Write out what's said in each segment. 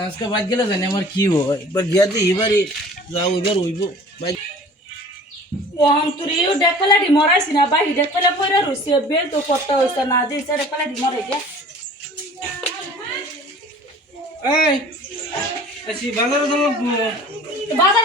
আজকে বাইক গেলে জানি আমার কি হয় এবার গিয়া দিই এবারে যাও এবার হইব বাইক ডেকলাটি মরাইছি না বাহি ডেকলা পয়রা রইছে বেল তো করতে হইছে না দিছে ডেকলাটি মরে গে এই বাজার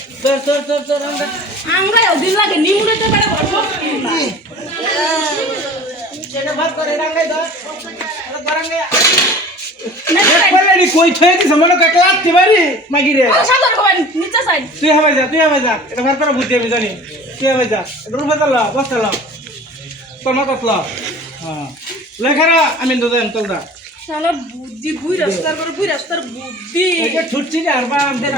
তোর তোর তোর তোর আমরা আমরা দিন লাগে নিমুড়েতে বেড়া ঘর সব এটা ভাত করে রাঙ্গাই দাও বললি কই থয়ে দিছ? মনে কয় ক্লাস দিবারি মাগি রে। নিচে সাইড তুই হবে যা তুই হবে যা। এটা ভাত করে বুদ্ধি আমি জানি। তুই হবে যা। এটা রুফে চাল বস্তা ল তোর মাথা হ্যাঁ। লেখারা আমি তো দেন তোল দা। শালা বুদ্ধি বুই রাস্তার করে বুই রাস্তার বুদ্ধি। এটা ছুটছি না আর বা আমাদের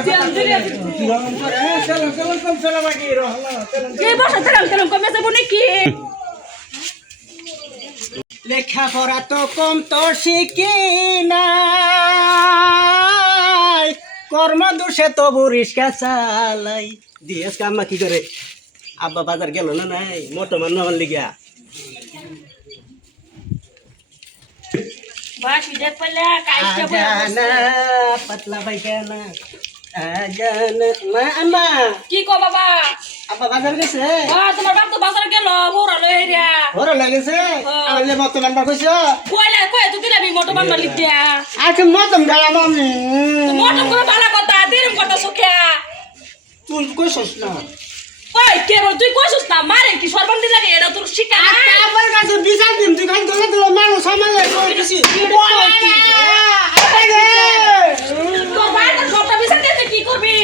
চলো চলো কম চলো মাগি রহলা চলো কে বসে তেলাম কমে যাব নাকি? লেখাপড়া তো কম তো শিখি নাই। কর্ম দোষে তো রিক্সা চালাই। দিয়েস কাম্মা কি করে? আব্বা বাজার গেল না নাই? মোটো মান আমার লিগা বাস দেখ পেলে কাইতে আজানা পাতলা আম্মা কি কো বাবা আব্বা বাজার গেছে তোমার বাপ তো বাজার গেল মোরা লই হেরিয়া বড় লাগেছে আমার যে মতো মান কইছ কইলা কই তুই দিলাম মোটো বান লিখিয়া আজকে মতম গেলাম আমি মোটো করে বালা কথা দিরম কথা সুখিয়া তুই কইছস না কইছস না মারে কি সর্বন্দি লাগে এটা তোর শিকা না আমার কাছে বিচার দিন তুই খান তোলে তোলে মানুষ সামালে কইছি তোর বাইরে সবটা বিচার দিতে কি করবি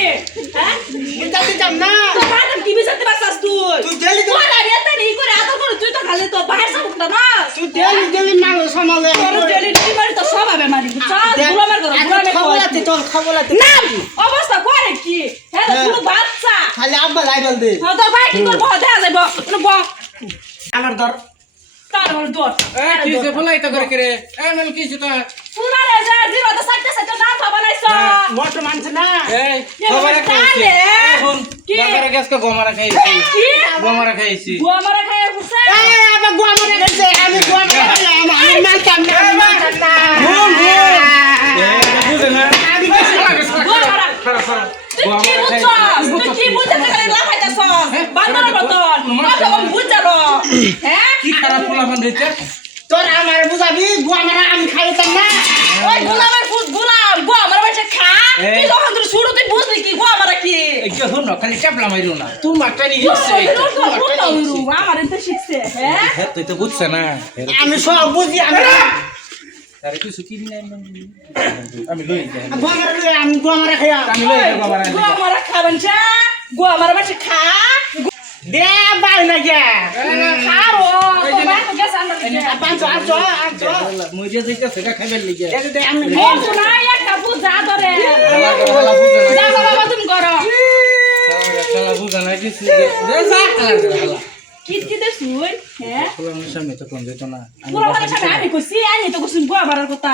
হ্যাঁ বিচার দিতাম না তোর বাইরে কি বিচার দিবা তুই তুই ডেলি তুই নি করে আদর করে তুই তো খালি তো বাইরে না তুই তোর তো সব হবে মারি তোর খাবলাতে অবস্থা করে কি হ্যাঁ হ্যাঁ। পুরো খালি আব্বা লাইবাল দে। হ্যাঁ তোর ভাই কি করব? দেখা যাইব। ব আমার ধর। তার হল দর। এই কি সে বলাই তো করে করে। এই মেল কি সেটা পুরা রে যা জিরো তো সাইতে সাইতে নাম পাবা নাইছ মোটো মানছ না। এই খবর বাবা, খাইছি তাহলে? এখন কি? বাজারে গেছ কে গমারা খাইছি? গমারা খাইছি। বুয়া মারা খায় ফুসে এই আব্বা গুয়া মারা আমি গুয়া মারা গেলাম আমি মানতাম না আমি মানতাম না ভুল ভুল এই বুঝে না? আমি গেছি বুয়া মারা। খারাপ খারাপ। তুই কি বুঝছস তুই কি বুঝতে গেলে লাফাইতাছস বান্দর মতন। কত কম বুঝালো হ্যাঁ? কি খারাপ ফুলাফান দিতে তোর আমার বুঝাবি গুয়া মারা আমি খাইতাম না। ওই গোলামের ফুট গোলাম বুয়া মারা বাচ্চা খা। কি যখন তুই শুরু তুই বুঝলি কি বুয়া মারা কি? এই যে হন খালি চাপলা মাইরো না। তুই মারটা নি গেছে তুই মারটা নি গেছে আমার এতে শিখছে হ্যাঁ? তুই তো বুঝছ না। আমি সব বুঝি আমি আমি লই গেলে আমি লই গমারা খাবেন চা। বুয়া মারা বাচ্চা খা। দে বাই না। গে খারো তোমার তো গেছ আমরা পাঁচ আছো আছো মইজে যাইতা সেটা খাইবার লিগে। দে আমি না একটা বুঝা ধরে। যা বাবা তুমি করো। না বুঝা না কিছু দে যা দে হ্যাঁ। আমি তো কথা।